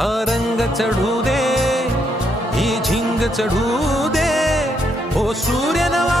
हा रंग चढू दे ही झिंग चढू दे. हो सूर्य नवा